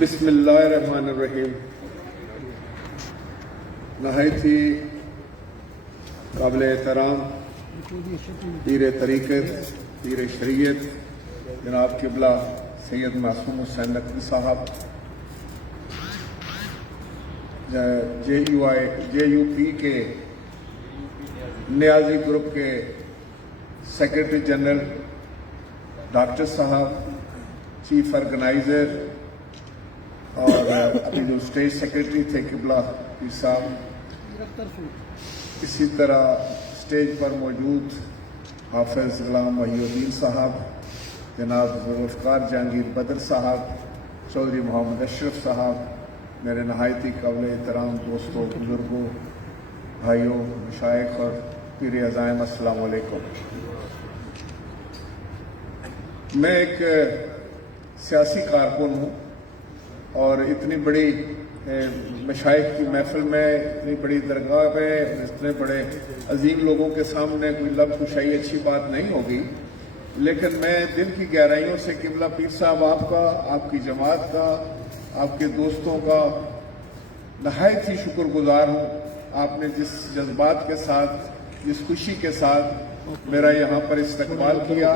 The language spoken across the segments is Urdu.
بسم اللہ الرحمن الرحیم. نہایت ہی قابل احترام پیر طریقت پیر شریعت جناب قبلہ سید معصوم حسین نقوی صاحب، جے یو پی کے نیازی گروپ کے سیکرٹری جنرل ڈاکٹر صاحب، چیف آرگنائزر اور ابھی جو اسٹیٹ سیکرٹری تھے قبلہ پیر صاحب، اسی طرح اسٹیج پر موجود حافظ غلام وحی الدین صاحب، جناب ذوالفقار جہانگیر بدر صاحب، چودھری محمد اشرف صاحب، میرے نہایت ہی قابل احترام دوستوں، بزرگوں، بھائیوں، مشائخ اور پیر عزائم، السلام علیکم. میں ایک سیاسی کارکن ہوں اور اتنی بڑی مشائخ کی محفل میں، اتنی بڑی درگاہ میں، اتنے بڑے عظیم لوگوں کے سامنے کوئی لب کشائی اچھی بات نہیں ہوگی، لیکن میں دل کی گہرائیوں سے قبلہ پیر صاحب آپ کا، آپ کی جماعت کا، آپ کے دوستوں کا نہایت ہی شکر گزار ہوں. آپ نے جس جذبات کے ساتھ، جس خوشی کے ساتھ میرا یہاں پر استقبال کیا،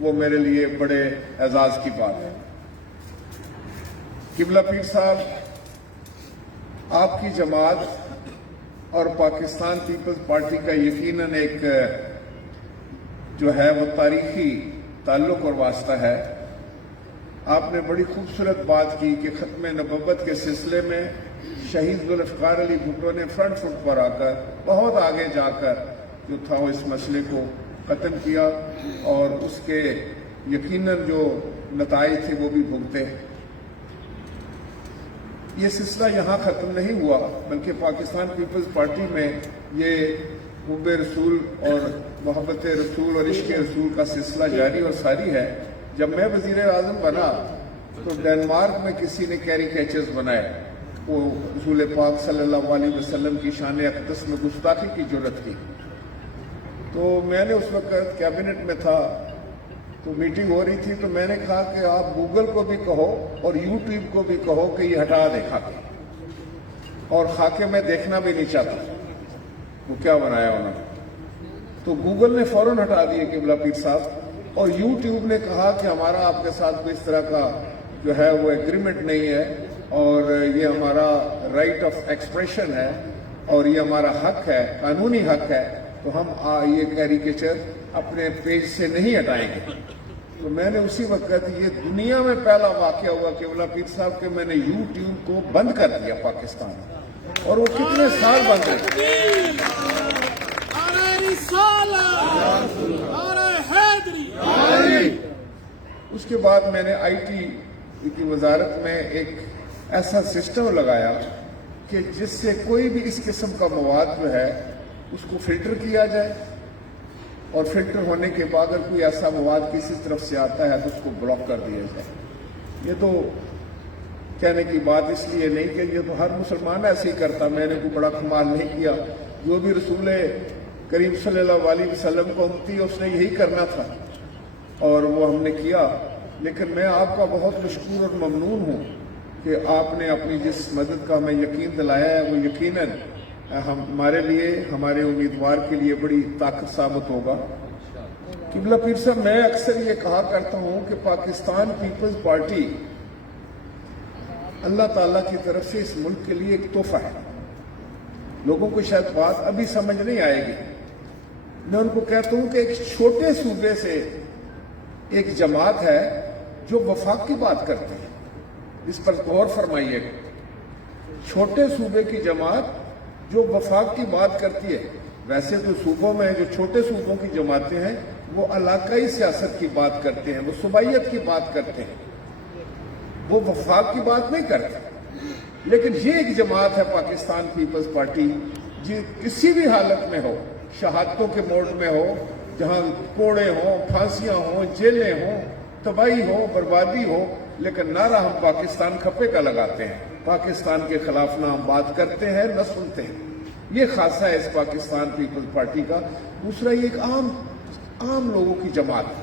وہ میرے لیے بڑے اعزاز کی بات ہے. قبلہ پیر صاحب، آپ کی جماعت اور پاکستان پیپلز پارٹی کا یقیناً ایک جو ہے وہ تاریخی تعلق اور واسطہ ہے. آپ نے بڑی خوبصورت بات کی کہ ختم نبوت کے سلسلے میں شہید ذوالفقار علی بھٹو نے فرنٹ فٹ پر آ کر، بہت آگے جا کر جو تھا وہ اس مسئلے کو ختم کیا اور اس کے یقیناً جو نتائج تھے وہ بھی بھگتے. یہ سلسلہ یہاں ختم نہیں ہوا، بلکہ پاکستان پیپلز پارٹی میں یہ حب رسول اور محبت رسول اور عشق رسول کا سلسلہ جاری اور ساری ہے. جب میں وزیر اعظم بنا تو ڈنمارک میں کسی نے کیریکیچرز بنائے، وہ رسول پاک صلی اللہ علیہ وسلم کی شان اقدس میں گستاخی کی جرت کی. تو میں نے اس وقت کیبنٹ میں تھا، تو میٹنگ ہو رہی تھی، تو میں نے کہا کہ آپ گوگل کو بھی کہو اور یوٹیوب کو بھی کہو کہ یہ ہٹا دے خاکے، اور خاکے میں دیکھنا بھی نہیں چاہتا وہ کیا بنایا انہوں نے. تو گوگل نے فوراً ہٹا دیے قبلہ پیر صاحب، اور یوٹیوب نے کہا کہ ہمارا آپ کے ساتھ کوئی اس طرح کا جو ہے وہ ایگریمنٹ نہیں ہے، اور یہ ہمارا رائٹ آف ایکسپریشن ہے اور یہ ہمارا حق ہے، قانونی حق ہے، تو ہم یہ کیریکیچر اپنے پیج سے نہیں ہٹائیں گے. تو میں نے اسی وقت، یہ دنیا میں پہلا واقعہ ہوا کہ قبلہ پیر صاحب کے میں نے یوٹیوب کو بند کر دیا پاکستان میں، اور وہ کتنے سال بند رہے. اس کے بعد میں نے آئی ٹی کی وزارت میں ایک ایسا سسٹم لگایا کہ جس سے کوئی بھی اس قسم کا مواد جو ہے اس کو فلٹر کیا جائے، اور فلٹر ہونے کے بعد اگر کوئی ایسا مواد کسی طرف سے آتا ہے تو اس کو بلاک کر دیا جائے. یہ تو کہنے کی بات اس لیے نہیں کہ یہ تو ہر مسلمان ایسے ہی کرتا، میں نے کوئی بڑا کمال نہیں کیا. جو بھی رسول کریم صلی اللہ علیہ وسلم کو امتی اس نے یہی کرنا تھا اور وہ ہم نے کیا. لیکن میں آپ کا بہت مشکور اور ممنون ہوں کہ آپ نے اپنی جس مدد کا ہمیں یقین دلایا ہے، وہ یقیناً ہمارے لیے، ہمارے امیدوار کے لیے بڑی طاقت ثابت ہوگا. قبلہ پیر صاحب، میں اکثر یہ کہا کرتا ہوں کہ پاکستان پیپلز پارٹی اللہ تعالیٰ کی طرف سے اس ملک کے لیے ایک تحفہ ہے. لوگوں کو شاید بات ابھی سمجھ نہیں آئے گی. میں ان کو کہتا ہوں کہ ایک چھوٹے صوبے سے ایک جماعت ہے جو وفاق کی بات کرتے ہیں، اس پر غور فرمائیے گا. چھوٹے صوبے کی جماعت جو وفاق کی بات کرتی ہے. ویسے تو صوبوں میں جو چھوٹے صوبوں کی جماعتیں ہیں وہ علاقائی سیاست کی بات کرتے ہیں، وہ صوبائیت کی بات کرتے ہیں، وہ وفاق کی بات نہیں کرتے. لیکن یہ ایک جماعت ہے پاکستان پیپلز پارٹی، جو کسی بھی حالت میں ہو، شہادتوں کے موڑ میں ہو، جہاں کوڑے ہوں، پھانسیاں ہوں، جیلیں ہوں، تباہی ہو، بربادی ہو، لیکن نعرہ ہم پاکستان کھپے کا لگاتے ہیں. پاکستان کے خلاف نہ ہم بات کرتے ہیں نہ سنتے ہیں. یہ خاصہ ہے اس پاکستان پیپلز پارٹی کا. دوسرا، یہ ایک عام لوگوں کی جماعت ہے.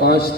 5